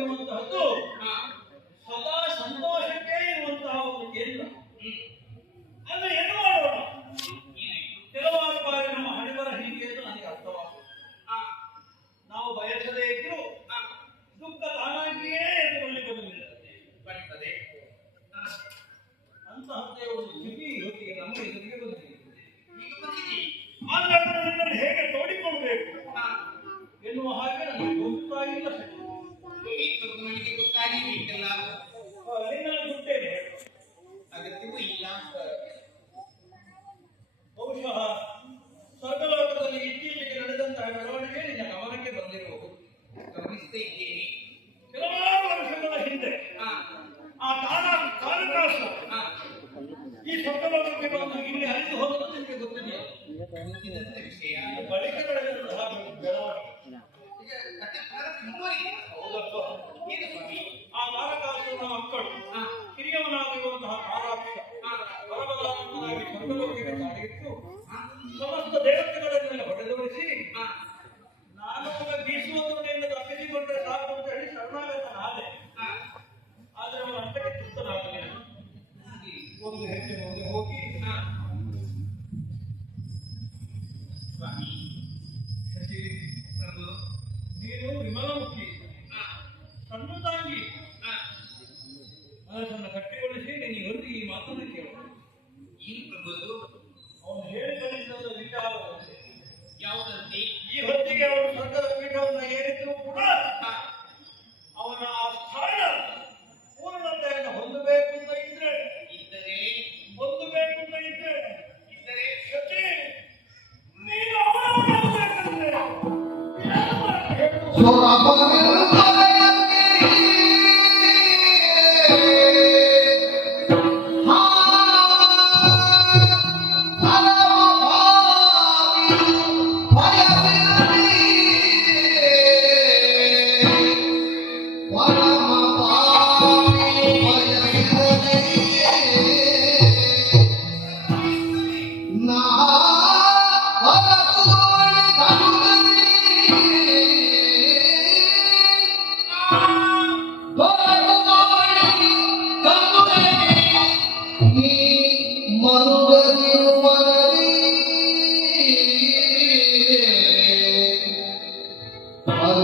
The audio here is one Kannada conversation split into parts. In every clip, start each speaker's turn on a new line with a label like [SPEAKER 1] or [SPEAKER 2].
[SPEAKER 1] るものだと、まあ。ಈ
[SPEAKER 2] ಸೊಪ್ಪನ್ನು ಒಂದು ಇಲ್ಲಿ ಹರಿದು ಹೋಗುವುದು ನಿಮಗೆ
[SPEAKER 1] ಗೊತ್ತಿದೆ ವಿಷಯ
[SPEAKER 2] ಬಳಿಕ ನಡೆದಂತಹ ಬೆಳವಣಿಗೆ. ಆ ತಾರಕಾಸುರನ ಮಕ್ಕಳು ಹಿರಿಯವನಾಗಿರುವಂತಹ ತಾರಾಕ್ಷ ಬರಬಲಾಗಿ ಸೊಪ್ಪಲೋಕಿಗೆ
[SPEAKER 1] ತಾಡಿತ್ತು তোর
[SPEAKER 2] আবার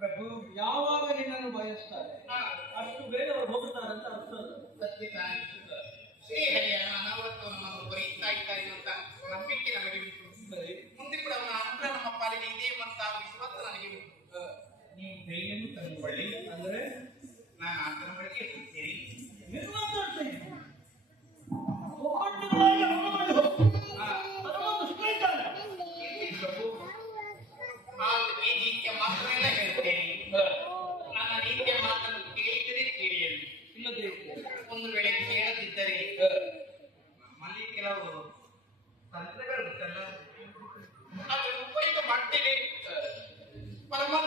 [SPEAKER 1] ಪ್ರಭು ಯಾವಾಗ ನಿನ್ನನ್ನು ಬಯಸ್ತಾರೆ? ಅಷ್ಟು ಬೇಗ ಅವ್ರು ಹೋಗುತ್ತಾರೆ ಅಂತ ಅರ್ಥ ಅಲ್ಲ.
[SPEAKER 3] ಸತ್ಯನಾರಾಯಣ ಶ್ರೀಹರಿಯ ಅನಾವರ್ತವನ್ನು ನಾವು ಬರೀತಾ ಇದ್ದಾರೆ ಅಂತ ನಂಬಿಕೆ ನಮಗೆ ಉಂಟು.
[SPEAKER 1] ಸರಿ
[SPEAKER 3] ಮುಂದೆ ಕೂಡ ಅವನ ಅನುಗ್ರಹ ನಮ್ಮ ಪಾಲಿಗೆ ಇದೆ ಅಂತ ವಿಶ್ವಾಸ ನನಗೆ ಉಂಟು. ನೀವು ಧೈರ್ಯ ತಂದುಕೊಳ್ಳಿ.
[SPEAKER 1] ಅಂದ್ರೆ?
[SPEAKER 3] ನಾನು ಆತನ ಬಳಿಗೆ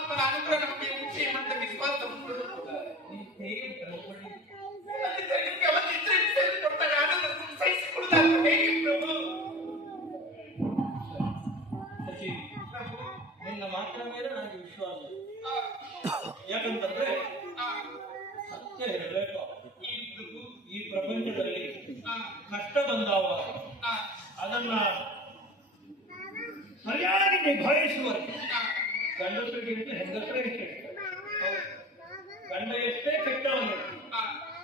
[SPEAKER 1] ಅದನ್ನು
[SPEAKER 3] ಸಹಿಸಿಕೊಳ್ಳುವುದಾದ್ರೆ ಹೇಗೆ ಪ್ರಭು
[SPEAKER 1] ಶಶಿ,
[SPEAKER 3] ಪ್ರಭು
[SPEAKER 1] ನಿನ್ನ ಮಾತಿನ ಮೇಲೆ ನನಗೆ ವಿಶ್ವಾಸ
[SPEAKER 3] ಆ,
[SPEAKER 1] ಯಾಕಂತಂದ್ರೆ
[SPEAKER 3] ಆ,
[SPEAKER 1] ಸತ್ಯ ಹೇಳಬೇಕು
[SPEAKER 3] ಈ ಪ್ರಭು
[SPEAKER 1] ಈ ಪ್ರಪಂಚದಲ್ಲಿ
[SPEAKER 3] ಆ,
[SPEAKER 1] ಕಷ್ಟ ಬಂದಾವ
[SPEAKER 3] ಆ,
[SPEAKER 1] ಅದನ್ನ ಗಂಡಸರಿಗಿಂತ ಹೆಂಗಸರೇ ಶ್ರೇಷ್ಠ ಗಂಡ ಎಷ್ಟೇ
[SPEAKER 3] ಕೆಟ್ಟವನು,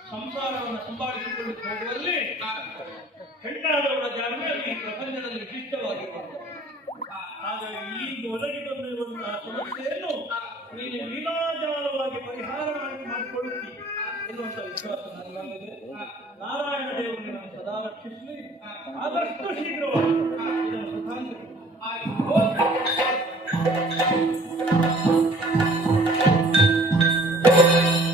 [SPEAKER 1] ಸಂಸಾರವನ್ನು ಸಂಭಾಳಿಸಿಕೊಂಡು ಹೋಗುವಲ್ಲಿ ಹೆಣ್ಣಾದವರ ಜಾಗವೇ ಈ ಪ್ರಪಂಚದಲ್ಲಿ ವಿಶಿಷ್ಟವಾಗಿ ಆದರೆ ಈ ಒದಗಿ ಬಂದಿರುವಂತಹ ಸಮಸ್ಯೆಯನ್ನು ನೀನು ಲೀಲಾಜಾಲವಾಗಿ ಪರಿಹಾರ ಮಾಡಿ ಮಾಡಿಕೊಳ್ಳುತ್ತಿ ಎನ್ನುವಂತ ವಿಶ್ವಾಸ ನನಗಿದೆ ನಾರಾಯಣ ದೇವರು ನಿನ್ನನ್ನು ಸದಾ ರಕ್ಷಿಸಲಿ ಆದಷ್ಟು ಶೀಘ್ರವಾಗಿ ಇದನ್ನು.